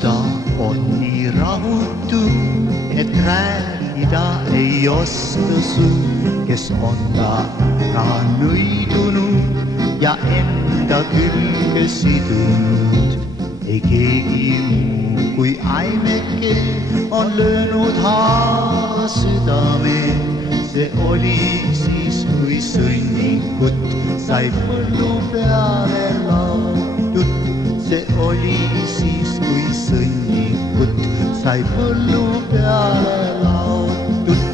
süda on nii rahutu, et rääkida ei oska suu, kes on ta ära nõidunud ja enda külge sidunud. Ei keegi muu kui aimeke on löönud haava südame. See oli siis, kui sõnnikut sai põllu peale laotud. See oli siis, kui sõnnikut sai põllu peale laotud.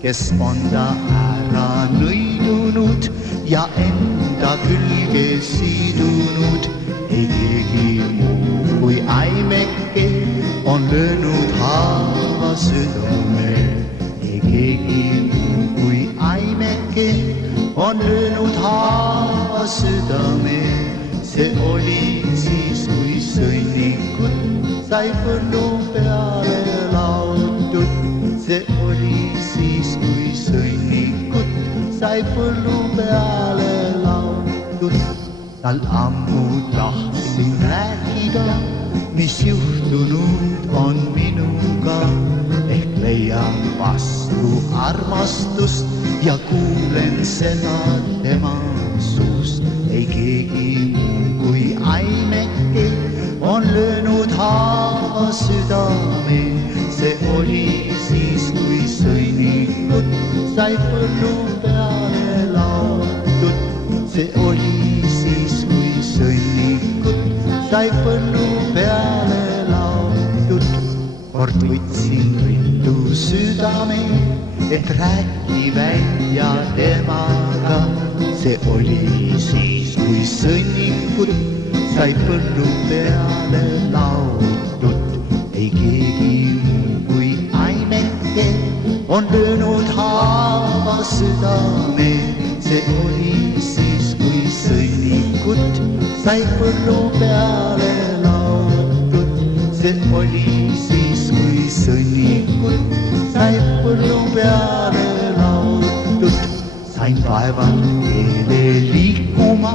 Kes on ta ära nõidunud ja enda külge sidunud. Ei keegi muu kui aimeke on löönud haava südame. Ei keegi muu kui aimeke on löönud haava südame. See oli siis, kui sõnnikut sai põllu peale laotud. See oli siis, kui sõnnikut sai põllu peale laotud. Tal ammu tahtsin rääkida, mis juhtunud on minuga. Ehk leian vastu armastust ja kuulen seda tema suust. Ei keegi muu kui aimeke on löönud haava südame. See oli siis, kui sõnnikut sai põllu peale laotud. See oli siis, kui sõnnikut sai põllu peale laotud. Kord võtsin rindu südame, et rääki välja temaga. See oli siis, kui sõnnikut sai põllu peale laotud. Ei keegi muu kui aimeke on löönud haava südame. See oli siis, kui sõnnikut sai põllu peale laotud. See oli siis, kui sõnnikut sai põllu peale laotud. Sain vaevalt keele liikuma,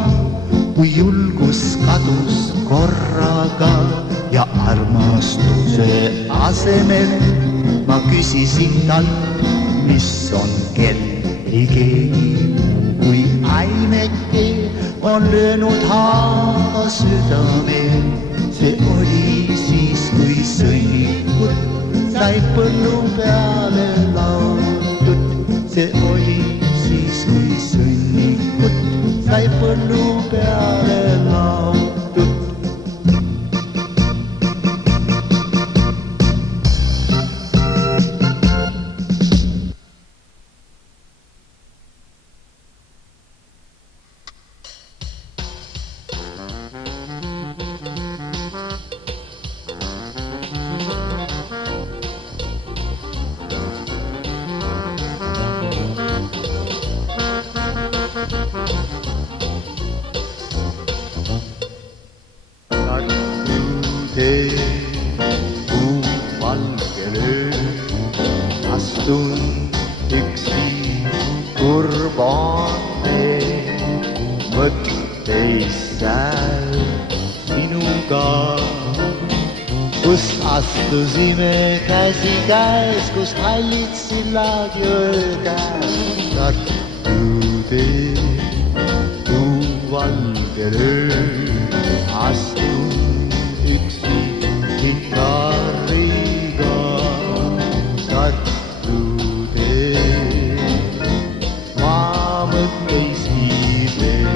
kui julgus kadus korraga. Ja armastuse asemel ma küsisin talt, mis on kell. Ei keegi muu kui aimeke on löönud haava südame. See oli siis, kui sõnnikut sai põllu peale laotud. See oli siis, kui sõnnikut sai põllu peale laotud. Astun üksi kurbane, mõtteis sääl sinuga. Kust astusime käsi käes, kust hallid sillad jõe käes. Tartu tee, tuuvalge löö, astun üksi kitarriga. Tartu tee, ma mõtteis hiilen.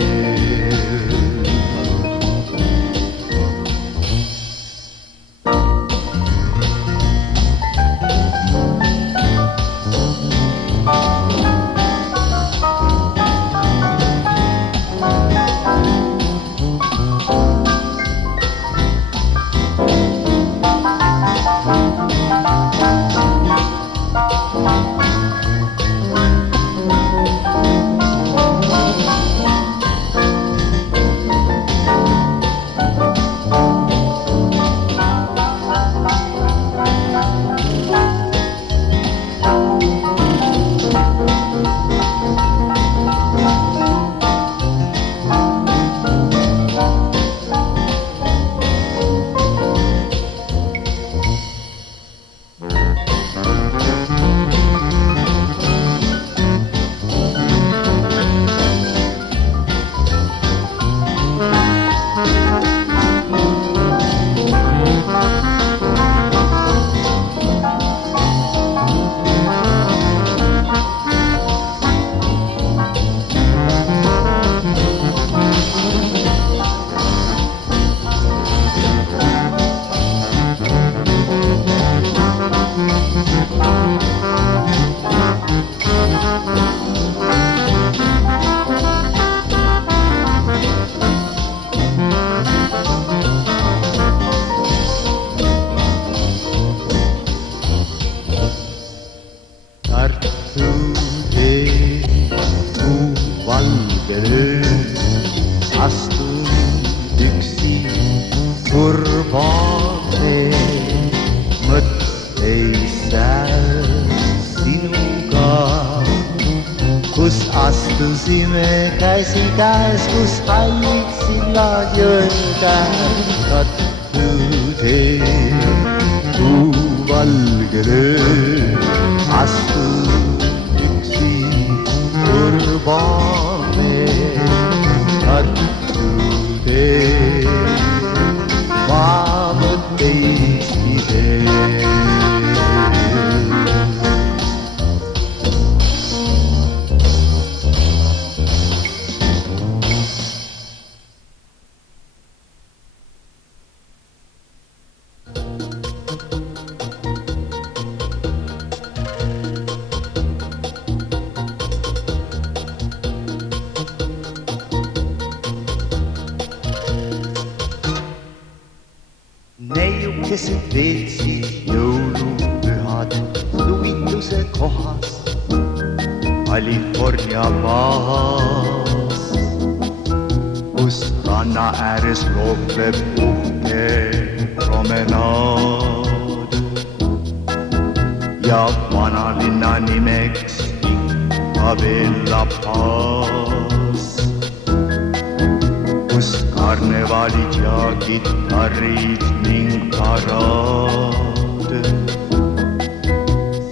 Liikusime käsikäes, kus hallid sillad jõed kattu tee. Valgel ööl astun üksi urbane Tartu tee. Ma mõtteisi veel. Neiukesed veetsid jõulupühad suvituse kohas California baas, kus ranna ääres loobleb uhke promenaad ja vanalinna nimeks ikka veel La Paz, kus karnevalid ja kitarrid ning paraad.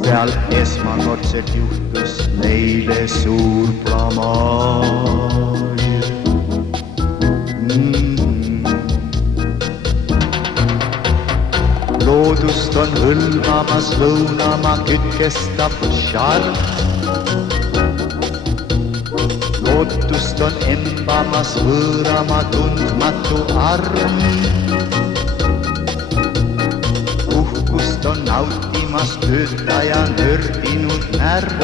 Seal esmakordselt juhtus neile suur blamaaj. Loodust on hõlmamas lõunamaa kütkestav šarm. Lootust on embamas võõrama tundmatu arm. Uhkust on nautimas töötaja nördinud närv.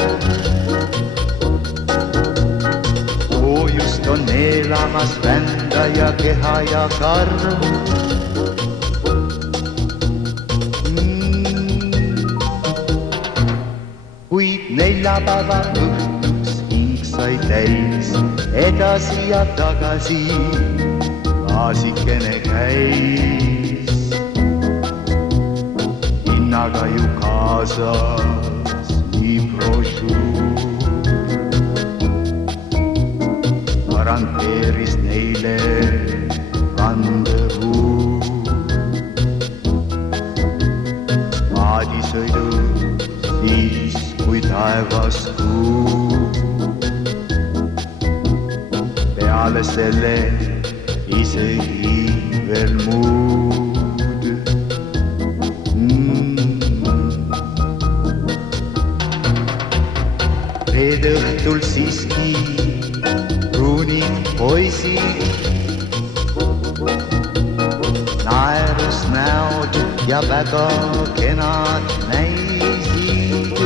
Soojust on neelamas rändaja keha ja karv. Kuid neljapäeva õhtuks hing sai täis, edasi ja tagasi klaasikene käis. Hinnaga ju kaasas nii brošuur, garanteeris neile kanderuum. Maadisõidu siis kui taevas kuu. Peale selle isegi veel muud. Reede õhtul siiski pruunid poisid, naerus näod ja väga kenad näisid.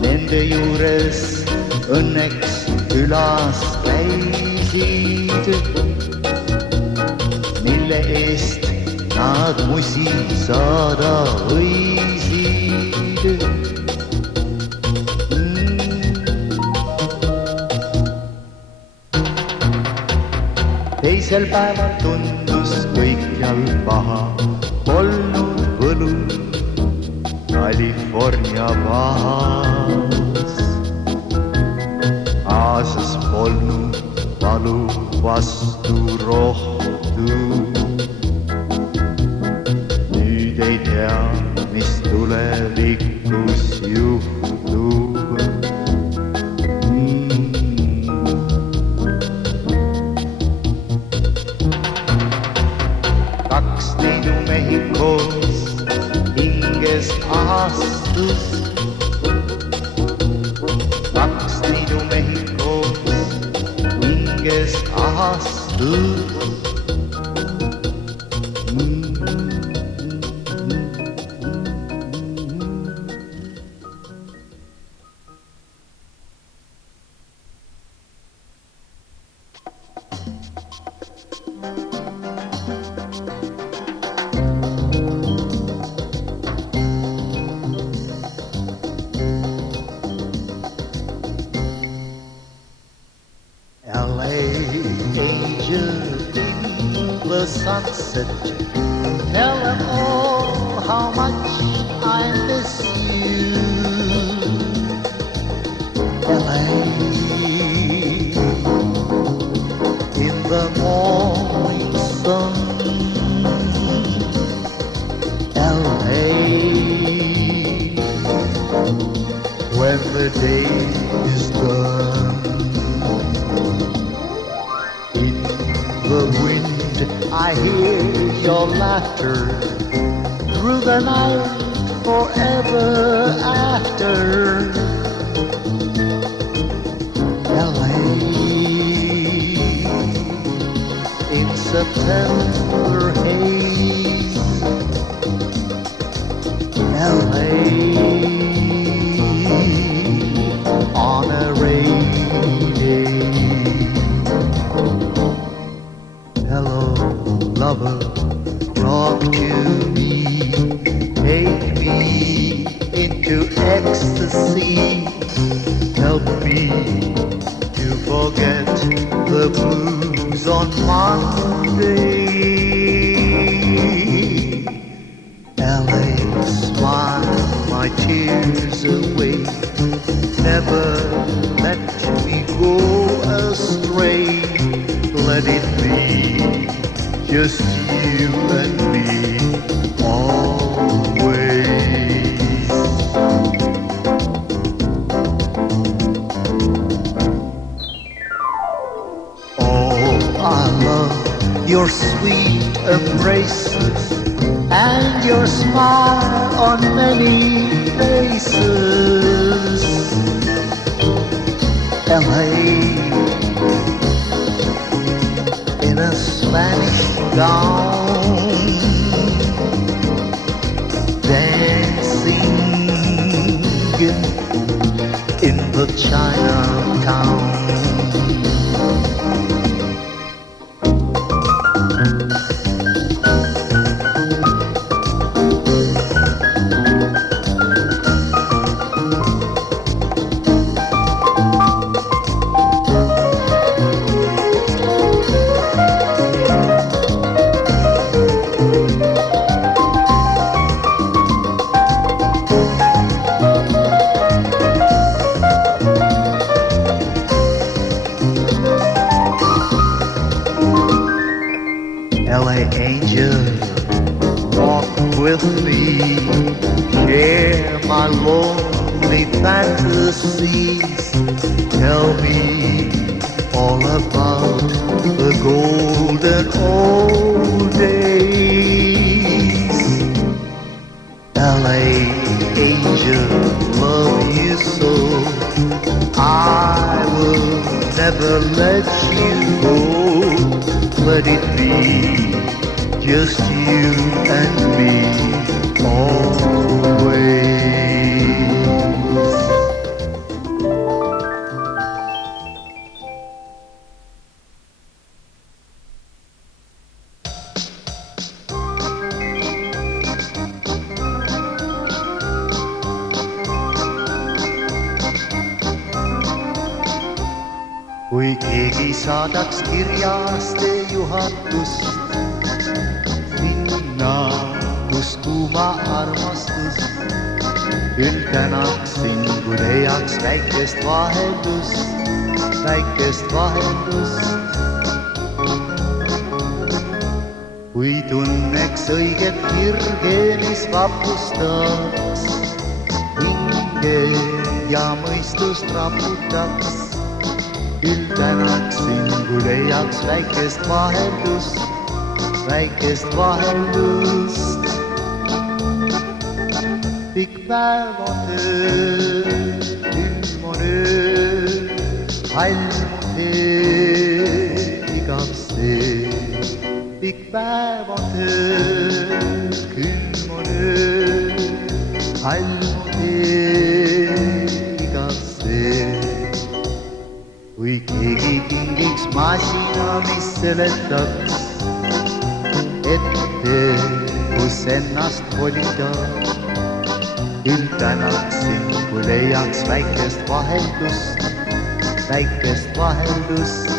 Nende juures õnneks külas käisid, mille eest nad musi saada võisid. Teisel päeval tundus kõikjal paha, polnud võlu California baas. Aasas polnud valu vastu rohtu. Nüüd ei tea, mis tulevikus juhtub. Kaks neidu Mehhikos hinges astus. Kaks neidu Mehhikos hinges astus. The sunset, tell them all how much I miss you. LA day is done. In the wind I hear your laughter, through the night forever after. LA in September haze, LA on a rainy day. Hello, lover, talk to me, take me into ecstasy, help me to forget the blues on Monday. LA, smile my tears away, never let me go astray. Let it be just you and me always. Oh, I love your sweet embraces and your smile on many faces. LA in a Spanish gown, dancing in the Chinatown. LA angel, walk with me, share my lonely fantasies. Tell me all about the golden old days. LA angel, love you so, I will never let you go. Let it be just you and me always. Kui keegi saadaks kirjaste juhatust sinna, kus kuuma armastus, küll tänaksin, kui leiaks väikest vaheldust, väikest vaheldust. Kui tunneks õiget kirge, mis vapustaks hinge ja mõistust raputaks, küll tänaksin, kui leiaks väikest vaheldust, väikest vaheldust. Pikk päev on öö, külm on öö, halm on tee, igavsee. Pikk päev on öö, külm on öö, halm on tee, igavsee. Kui keegi kingiks masina, mis seletaks ette, kus ennast kolida, küll tänaksin, kui leiaks väikest vaheldust, väikest vaheldust.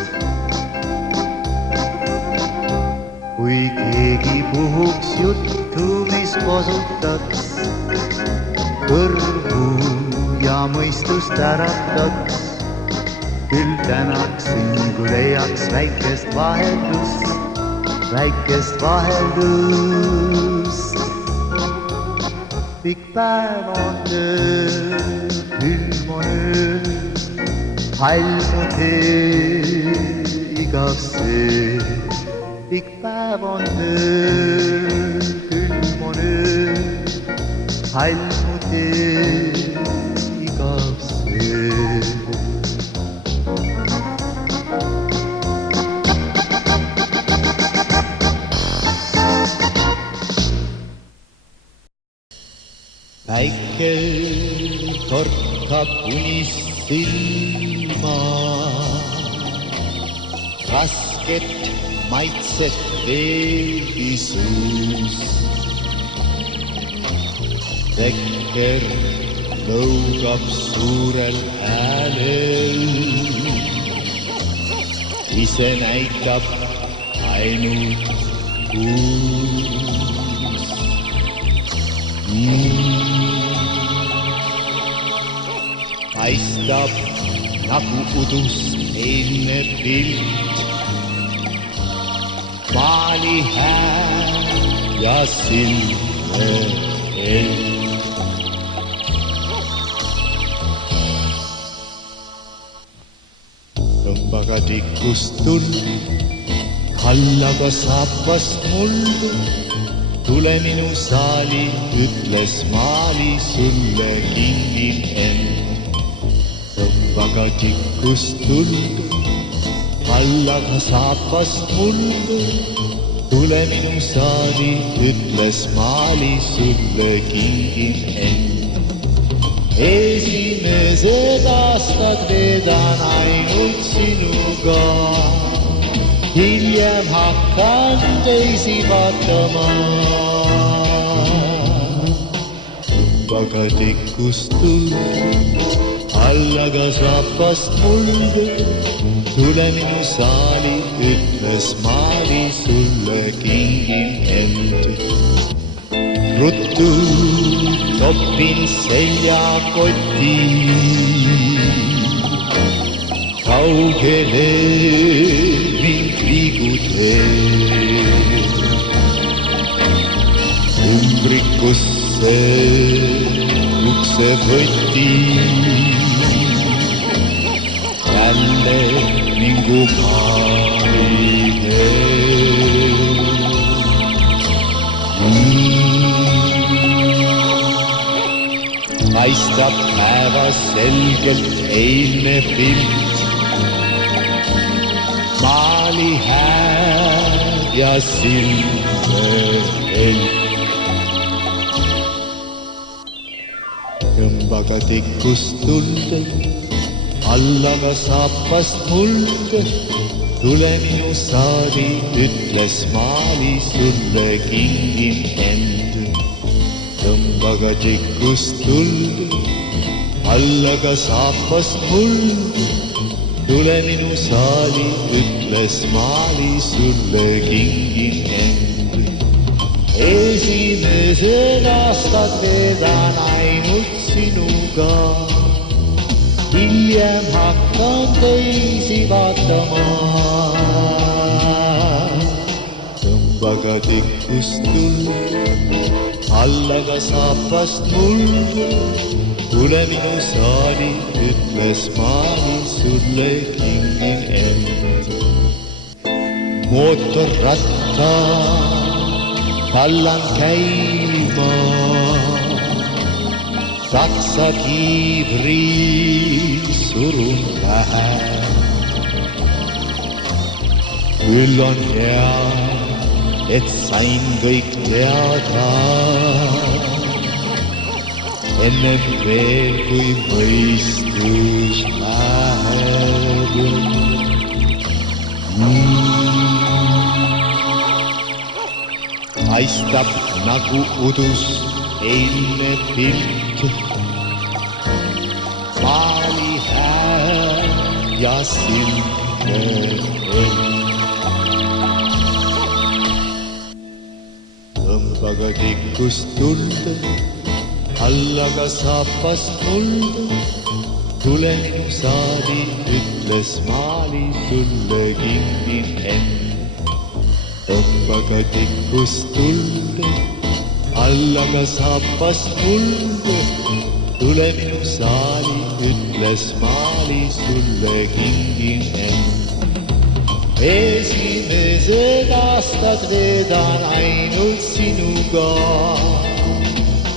Kui keegi puhuks juttu, mis kosutaks kõrvu ja mõistust ärataks, küll tänaksin, kui leiaks väikest vaheldust, väikest vaheldust. pikk päev on öö, külm on öö, hall on tee, igavsee. Pikk päev on öö, külm on öö, hall on tee, igavsee. päike torkab unist silma, rasket maitset veelgi suus. Tekker lõugab suurel häälel, ise näitab ainult kuus. Paistab nagu udus eilne pilt, maali hääl ja silme held. Tõmbaga tikust tuld, kallaga saapast muldu, tule minu saali, ütles maali, sulle kingin end. Tõmbaga tikust tuldu, kallaga saapast muldu, tule minu saali, ütles maali, sulle kingin end. Esimesed aastad veedan ainult sinuga, hiljem hakkan teisi vaatama. Tõmbaga tikust tuldu, kallaga saapast muldu, tule minu saali, ütles maali, sulle kingin end. Ruttu topin seljakoti, kaugele mind liigutee. Umbrikusse uksevõti, jälle mingu maine. Paistab päevas selgelt eilne pilt, maali hääl ja silme held. Tõmbaga tikust tulde, kallaga saapast mulde, tule minu saali, ütles maali, sulle kingin end. Tõmbaga tikust tulde, kallaga saapast mulde, tule minu saali, ütles maali, sulle kingin end. Esimesed aastad veedan ainult sinuga, hiljem hakkan teisi vaatama. Tõmbaga tikust tulde, kallaga saapast muldu, tule minu saali, ütles maali, sulle kingin end. Mootorratta tallan käima, taksakiivri surun pähe. Küll on hea, et sain kõik teada, ennem veel kui mõistus läheb. Paistab nagu udus eilne pilt, maali hääl ja silme held. Tõmbaga tikust tulde, kallaga saapast muldu, tule minu saali, ütles maali, sulle kingin end. Tõmbaga tikust tulde, alla ka saapast mulda. tule minu saali, ütle smaali, sulle kingin end. esimesed aastad veedan ainult sinuga,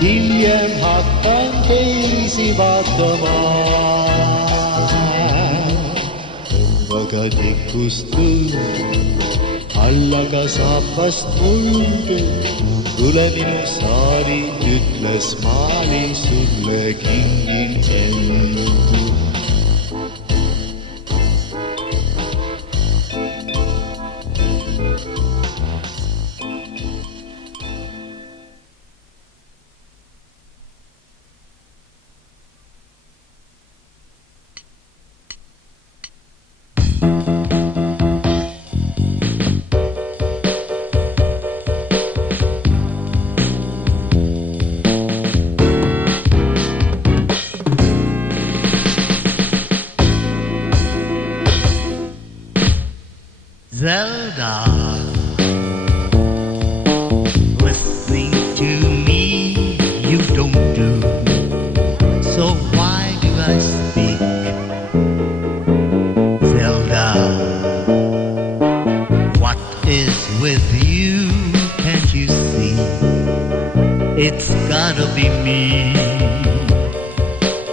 hiljem hakkan teisi vaatama. tõmbaga tikust tuld, alla ka saapast mulda. tule minu saali, ütle smaali, sulle kingin end. Zelda, listening to me you don't do, so why do I speak? Zelda, what is with you, can't you see? It's gotta be me.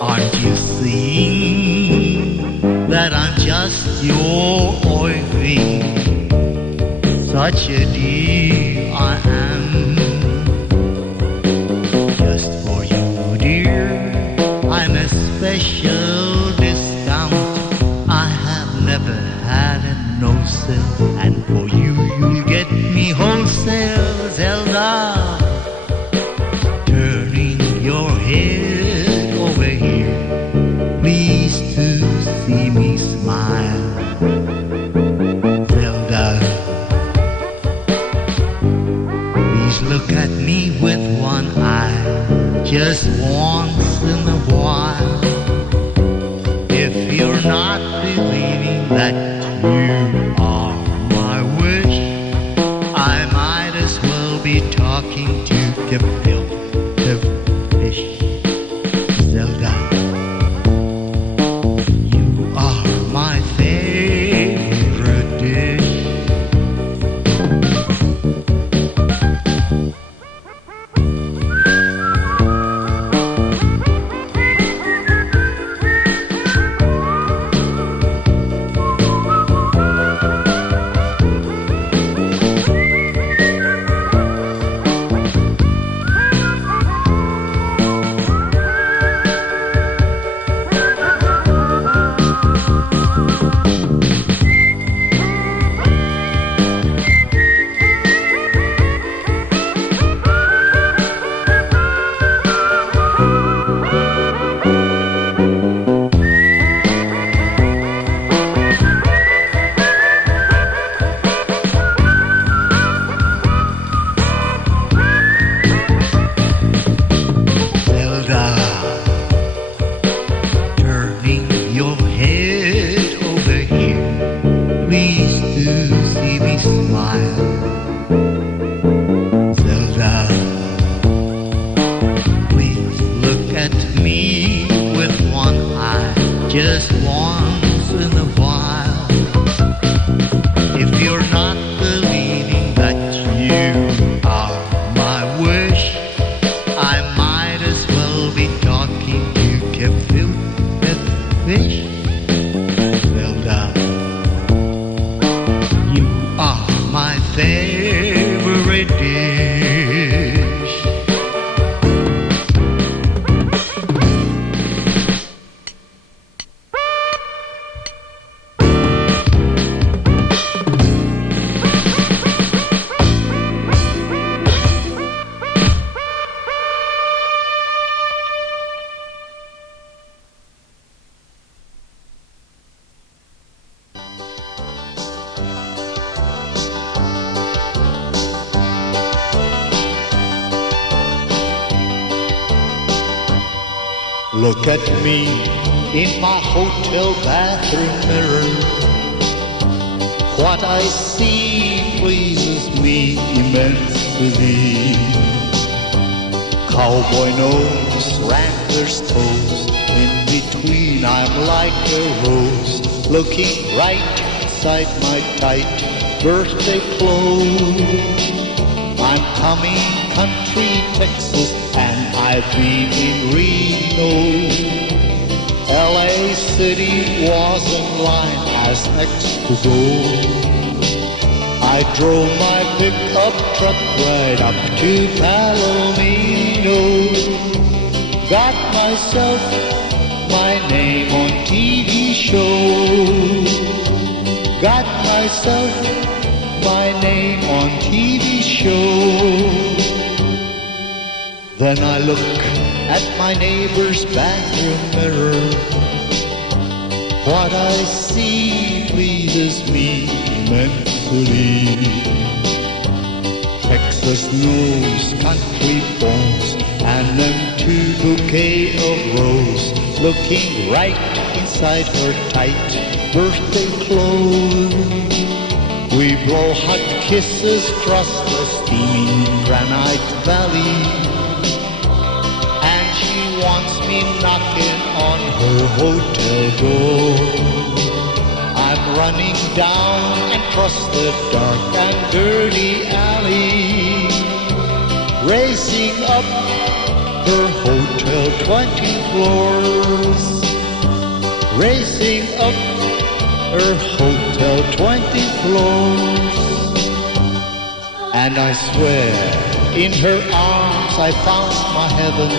Aren't you seeing that I'm just your oiling? Such a dear I am, just for you, dear. I'm a special discount. I have never had a no-sell, and for you, you'll get me wholesale. Zelda, turning your head over here, please to see me smile. Look at me with one eye, just once in a while. If you're not believing that you are my wish, I might as well be talking to the fish. Zelda, you are my favorite dish. Just once in a while. If you're not believing that you are my wish, I might as well be talking to gefilte fish. Zelda, you are my favorite dish. Look at me in my hotel bathroom mirror. What I see pleases me immensely. Cowboy nose, wrangler's toes. In between I'm like a rose, looking right inside my tight birthday clothes. I'm coming country Texas and I've been in Reno. LA City was in line as next to go. I drove my pickup truck right up to Palomino. Got myself my name on TV show. Got myself my name on TV show. Then I look at my neighbor's bathroom mirror. What I see pleases me immensely. Texas knows country bones and them two bouquet of rose, looking right inside her tight birthday clothes. We blow hot kisses across the steaming Granite Valley, and she wants me knocking on her hotel door. I'm running down across the dark and dirty alley, racing up her hotel 20 floors, racing up her hotel 20 floors. And I swear in her arms I found my heaven.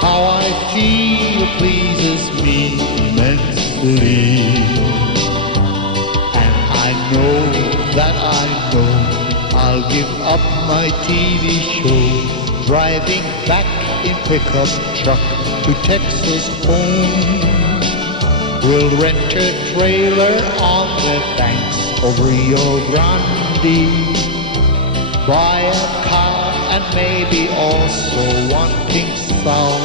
How I feel pleases me immensely. And I know that I'll give up my TV show, driving back in pickup truck to Texas home. We'll rent a trailer on the banks of Rio Grande, buy a car and maybe also one pink sound.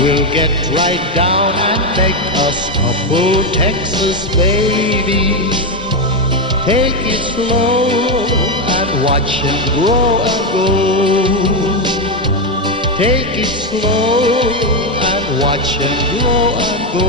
We'll get right down and make us couple Texas babies. Take it slow and watch him grow and go. Take it slow and watch him grow and go.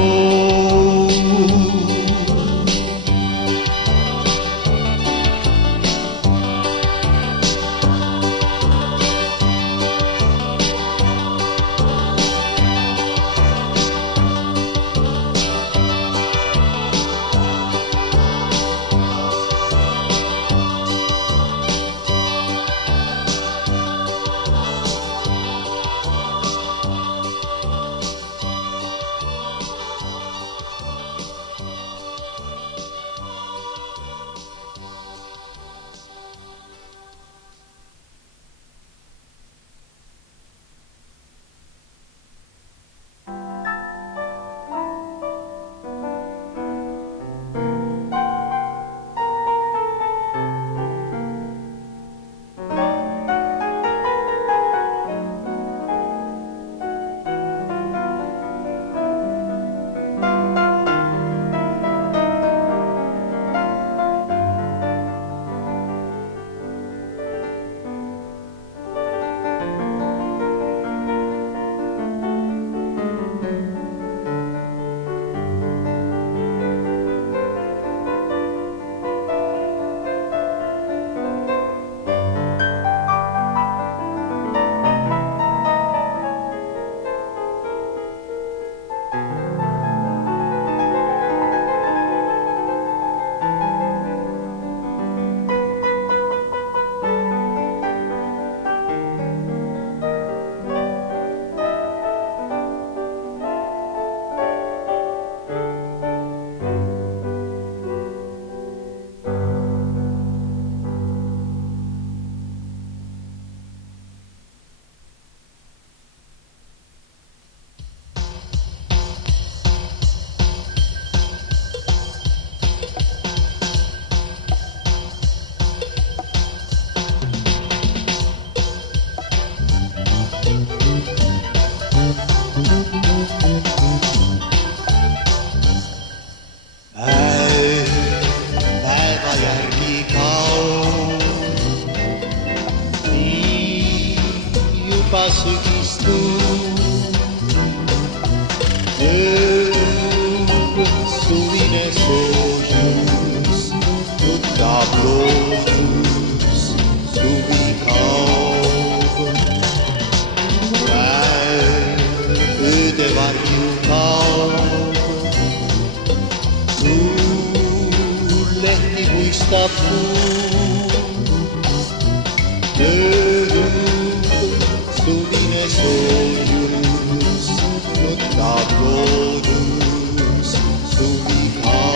Suline soyuz, nuttabrodus, sunikau.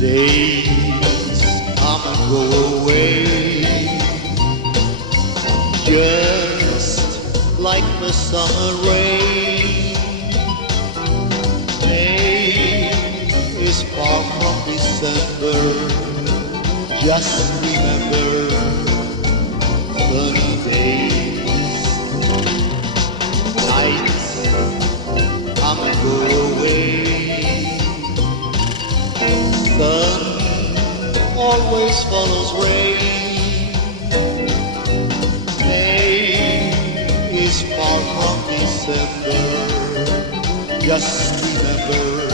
Days come and go away, just like the summer rain. May is far from December, just remember sunny days. Nights come and go away, sun always follows rain. May is far from December, just remember